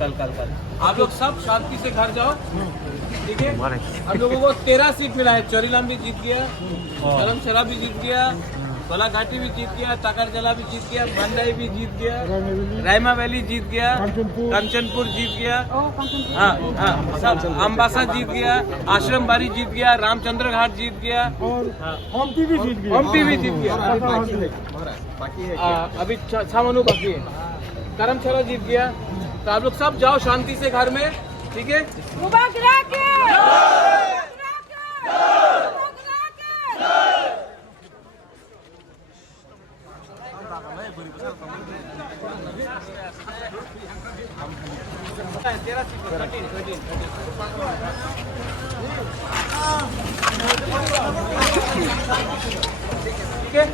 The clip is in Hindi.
कल आप लोग सब शांति से घर जाओ, ठीक है। हम लोगों को 13 सीट मिला है। चोरीलाम भी जीत गया, धर्मशाला भी जीत गया, गोलाघाटी भी जीत गया, टाकरजला भी जीत गया, मंडई भी जीत गया, रायमा वैली जीत गया, कंचनपुर जीत गया, हाँ हाँ सब, अम्बासा जीत गया, आश्रम बाड़ी जीत गया, रामचंद्र घाट जीत गया, और हम्पी भी जीत गया। हम्पी भी जीत गया। अभी छामनू बाकी है, धर्मशाला जीत गया। तो आप लोग सब जाओ शांति से घर में, ठीक है। ठीक है।